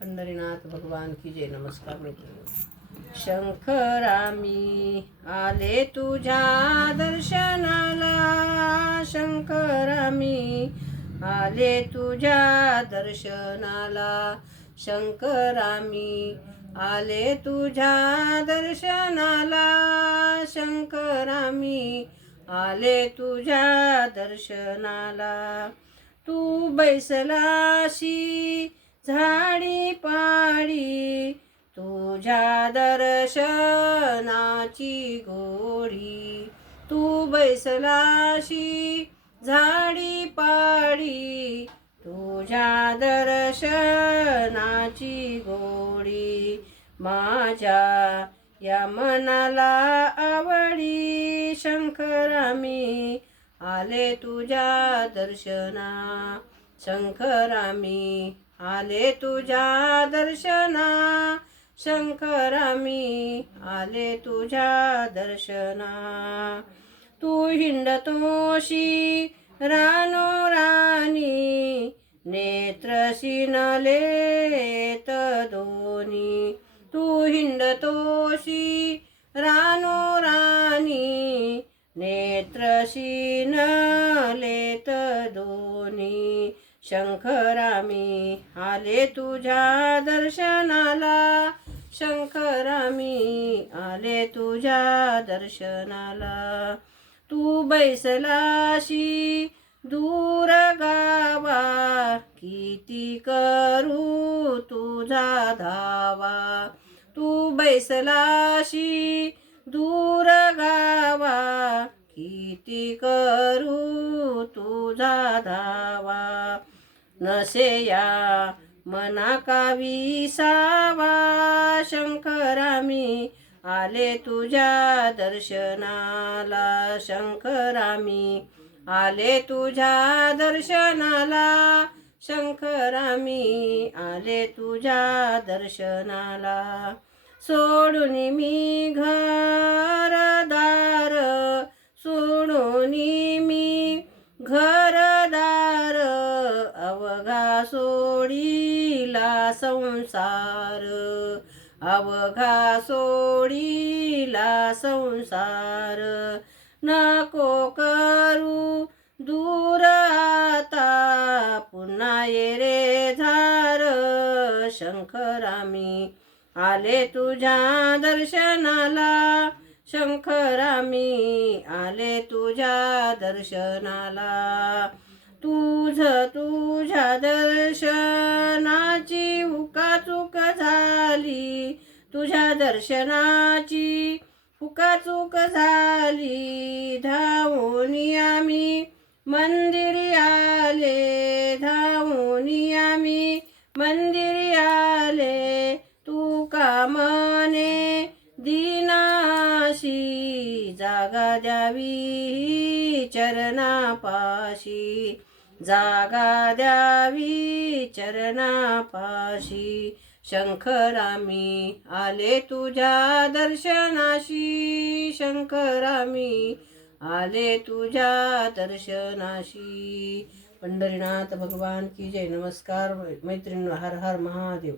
पंढरीनाथ भगवान की जय. नमस्कार मित्रांनो. शंकरामी आले तुझ्या दर्शनाला, शंकरामी आले तुझ्या दर्शनाला, शंकरामी आले तुझ्या दर्शनाला, शंकरामी आले तुझ्या दर्शनाला. तू बैसलाशी झाडी पाडी, तुझ्या दर्शनाची गोडी. तू बैसलाशी झाडी पाडी, तुझ्या दर्शनाची गोडी. माझ्या या मनाला आवडी, शंकरामी आले तुझ्या दर्शना, शंकरामी आले तुझ्या दर्शना, शंकरामी आले तुझ्या दर्शना. तू हिंडतोशी रानोरानी, नेत्रशीनलेत दोनी. तू हिंडतोशी रानोरानी, नेत्रशीनलेत दोनी. शंकरामी आले तुझ्या दर्शनाला, शंकरामी आले तुझ्या दर्शनाला. तू बैसलाशी दूर गावा, किती करू तुझा धावा. तू बैसलाशी दूर गावा, किती करू तुझा धावा. नसे या मना का विसावा, शंकरामी आले तुझ्या दर्शनाला, शंकरामी आले तुझ्या दर्शनाला, शंकरामी आले तुझ्या दर्शनाला. सोडून मी घरदार, सोडून मी घरदार, अवघा सोडीला संसार, अवघा सोडीला संसार. नको करू दूर आता, पुन्हा ये रे झार, शंकरामी आले तुझ्या दर्शनाला, शंकरामी आले तुझ्या दर्शनाला. तुझ्या दर्शनाची हुकाचूक झाली, तुझ्या दर्शनाची हुकाचूक झाली. धावून आम्ही मंदिरी आले, धावून आम्ही मंदिरी आले. तू का मने दीनाशी, जागा द्यावी चरणापाशी, जागा द्यावी चरणापाशी. शंकरामी आले तुझ्या दर्शनाशी, शंकरामी आले तुझ्या दर्शनाशी. पंढरीनाथ भगवान की जय. नमस्कार मैत्रिणी. हर हर महादेव.